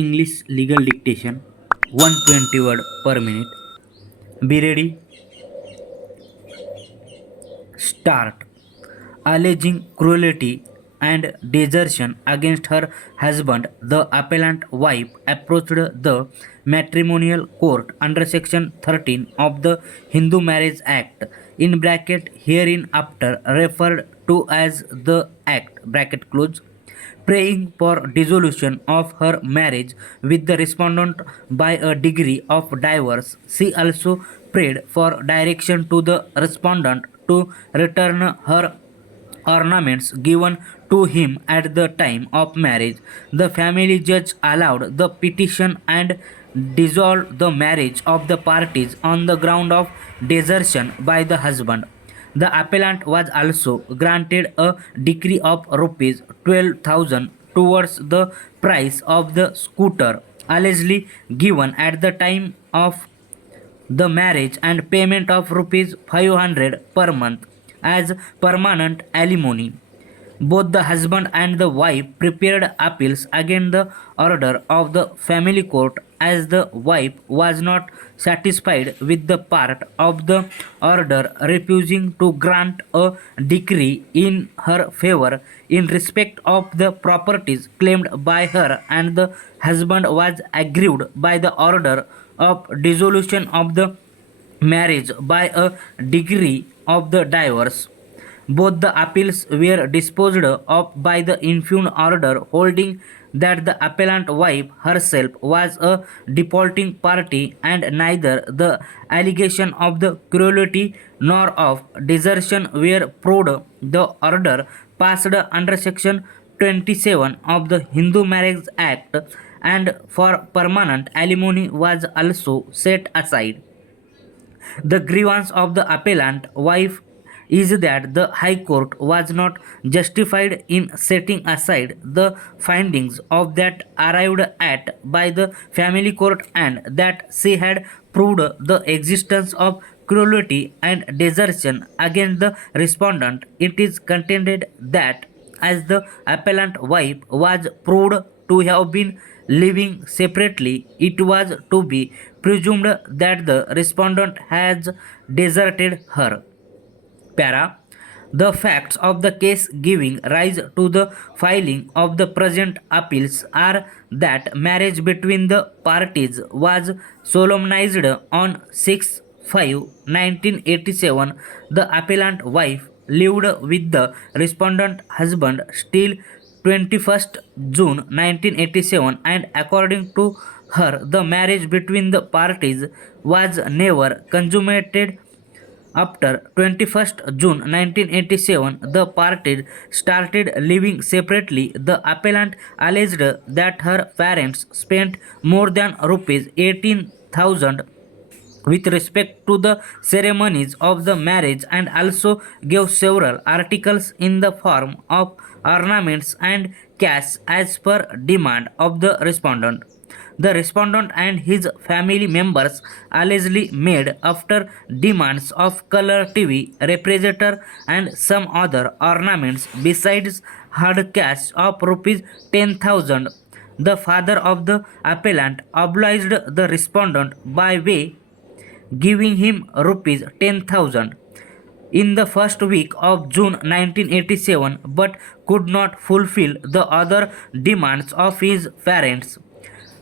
English legal dictation 120 word per minute. Be ready. Start. Alleging cruelty and desertion against her husband, the appellant wife approached the matrimonial court under section 13 of the Hindu Marriage Act in bracket hereinafter referred to as the Act bracket close, praying for dissolution of her marriage with the respondent by a degree of divorce. She also prayed for direction to the respondent to return her ornaments given to him at the time of marriage. The family judge allowed the petition and dissolved the marriage of the parties on the ground of desertion by the husband. The appellant was also granted a decree of rupees 12,000 towards the price of the scooter allegedly given at the time of the marriage and payment of rupees 500 per month as permanent alimony. Both the husband and the wife prepared appeals against the order of the family court as the wife was not satisfied with the part of the order refusing to grant a decree in her favor in respect of the properties claimed by her, and the husband was aggrieved by the order of dissolution of the marriage by a degree of the divorce. Both the appeals were disposed of by the infirm order holding that the appellant wife herself was a defaulting party and neither the allegation of the cruelty nor of desertion were proved. The order passed under section 27 of the Hindu Marriage Act and for permanent alimony was also set aside. The grievance of the appellant wife is that the High Court was not justified in setting aside the findings of that arrived at by the family court and that she had proved the existence of cruelty and desertion against the respondent. It is contended that as the appellant wife was proved to have been living separately, it was to be presumed that the respondent has deserted her. Para. The facts of the case giving rise to the filing of the present appeals are that marriage between the parties was solemnized on 6/5/1987. The appellant wife lived with the respondent husband till 21st June 1987, and according to her the marriage between the parties was never consummated. After 21st June 1987, the parties started living separately. The appellant alleged that her parents spent more than rupees 18,000 with respect to the ceremonies of the marriage and also gave several articles in the form of ornaments and cash as per demand of the respondent. The respondent and his family members allegedly made after demands of color TV, refrigerator and some other ornaments besides hard cash of rupees 10,000. The father of the appellant obliged the respondent by way giving him rupees 10,000 in the first week of June 1987 but could not fulfill the other demands of his parents.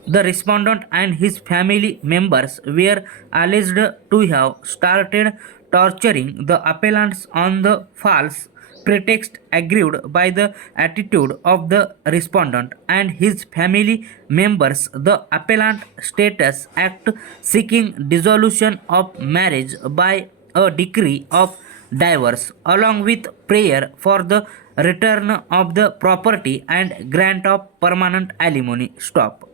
The respondent and his family members were alleged to have started torturing the appellants on the false pretext aggrieved by the attitude of the respondent and his family members. The Appellant Status Act seeking dissolution of marriage by a decree of divorce along with prayer for the return of the property and grant of permanent alimony. Stop.